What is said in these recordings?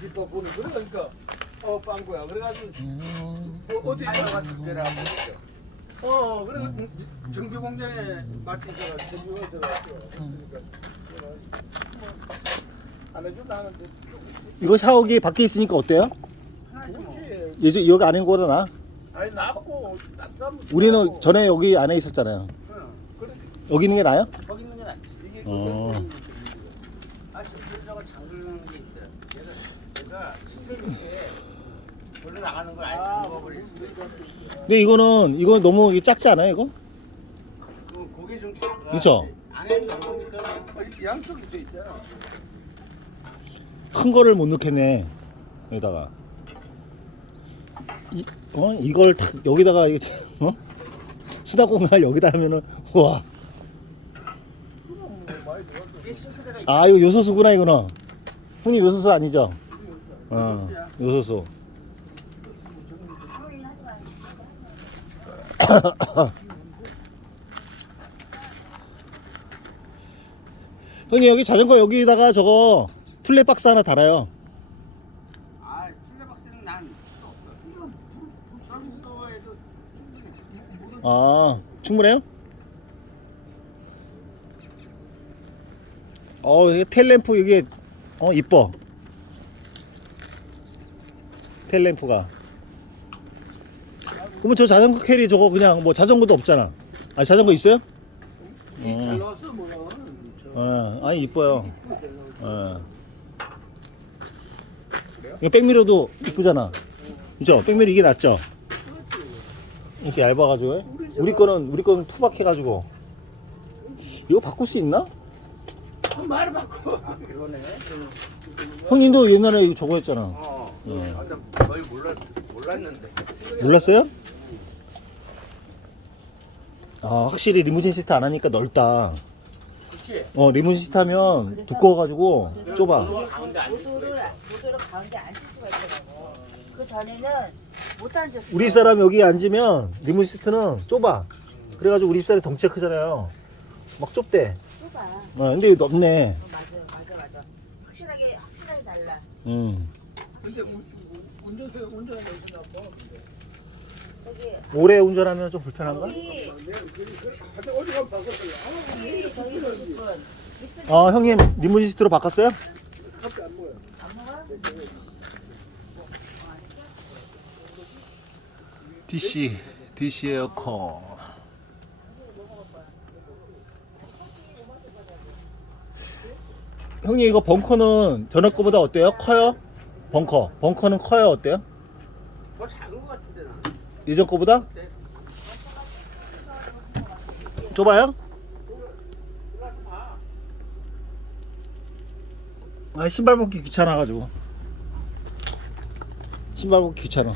뒷바 보는 그러니까 어 빵구야 그래가지고 음. 뭐 어디 특별히 한번 보시죠. 어 그래서 정규 공장에 맡긴 제가 정규가 들어갔어 그러니까 안 해준다 하는데 이거 샤워기 밖에 있으니까 어때요? 이제 여기 안에 거보다 나? 아니 낫고 따뜻하면 우리는 좋아하고. 전에 여기 안에 있었잖아요. 응, 그래 여기 있는 게 나아요? 거기 있는 게 낫지. 이게 어. 아, 저 그래서 저거 잠그는 게 있어요. 얘가 돌려 나가는 걸 아예 잠궈 버릴 수도 있고. 근데 이거는 이거 너무 작지 않아요 이거? 그 고개 좀 작아. 그쵸? 안에 넣으니까 양쪽이 돼 있잖아 큰 거를 못 넣겠네 여기다가 이, 어 이걸 다 여기다가 이거 어 수납 공간을 여기다 하면은 와. 이게 싱크대가 있어. 아 이거 요소수구나 이거는. 형님 요소수 아니죠? 어 요소수. 형님 여기 자전거 여기다가 저거 툴레 박스 하나 달아요. 아, 툴레박스는 난 필요 없어. 서비스 도어에도 충분해. 아 충분해요? 어 이게 텔 램프 이게 어 이뻐 텔 램프가 그러면 저 자전거 캐리 저거 그냥 뭐 자전거도 없잖아 아 자전거 있어요? 잘 어, 나왔어 뭐는 어 아니 이뻐요 어. 이거 백미러도 이쁘잖아 그죠? 백미러 이게 낫죠? 이렇게 얇아가지고 우리 거는 우리 거는 투박 해가지고 이거 바꿀 수 있나? 말 바꿔. 형님도 옛날에 이거 저거 했잖아 어. 거의 몰랐, 몰랐는데. 몰랐어요? 아 확실히 리무진 시트 안 하니까 넓다 그렇지. 어 리무진 시트 하면 두꺼워가지고 좁아 앉을 수가 모두를. 모두를 가운데 앉을 수가 있더라고. 그 전에는 못 앉았어. 우리 사람 여기 앉으면 리무진 시트는 좁아 그래가지고 우리 집사람이 덩치가 크잖아요 막 좁대 좁아. 어, 어, 근데 이거 넓네 맞아, 맞아, 맞아. 확실하게 확실하게 달라. 음. 근데 우- 우- 운전세 운전하고 있나 봐 오래 운전하면 좀 불편한가? 여기 내가 그리 그래 하여튼 어디 가면 바꿨어요 여기 저기 계신 분. 믹스 어 형님 리무진 시트로 바꿨어요? 커피 안 먹어요 안 먹어? DC DC 에어컨 형님 이거 벙커는 전에 거보다 어때요? 커요? 벙커 벙커는 커요 어때요? 뭐 작은 거 같은데 나. 예전 거보다? 좁아요? 들어가서 봐. 아 신발 벗기 귀찮아가지고 신발 벗기 귀찮아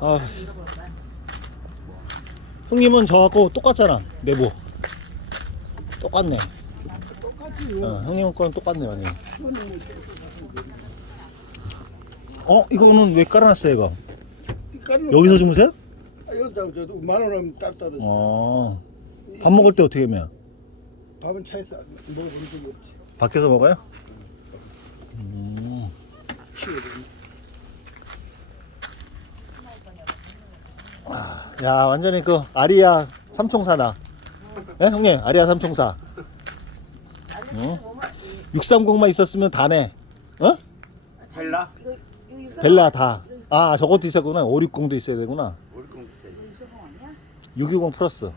아 형님은 저하고 똑같잖아 내부 똑같네 똑같이 어, 형님 거는 똑같네 완전 어 이거는 왜 깔아놨어요 이거 여기서 주무세요? 아, 여기 저 저도 만 원 하면 따뜻하다 어밥 먹을 때 어떻게 하면 밥은 차에서 안 먹어본 적이 없지 밖에서 먹어요? 음. 아, 야 완전히 그 아리아 삼총사다 예 형님 아리아 삼총사 어? 630만 있었으면 다네 어? 젤라? 벨라 다 아 저것도 있었구나 560도 있어야 되구나 우리 건 비싸지. 유서봉 아니야? 620 플러스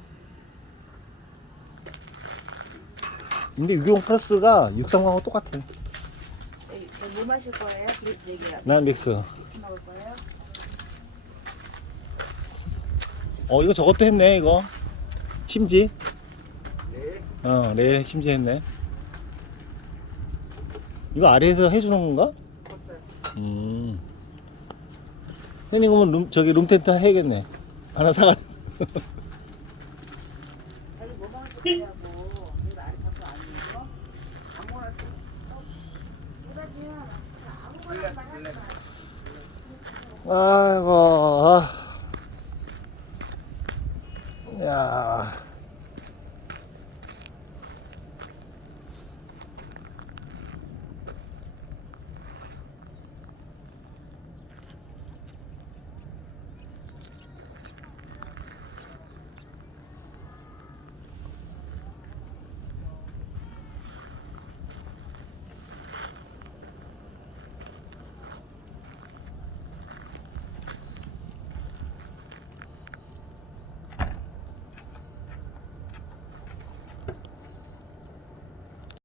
근데 620 플러스가 630하고 똑같아 여기, 여기 뭐 마실 거예요? 얘기야. 난 믹스 믹스 먹을 거예요? 어 이거 저것도 했네 이거 심지 네. 어 레일 심지 했네 이거 아래에서 해주는 건가? 음 형님 그러면 룸, 저기 룸텐트 해야겠네 하나 사가 좀. 어, 이러지 마. 아무거나. 아이고 야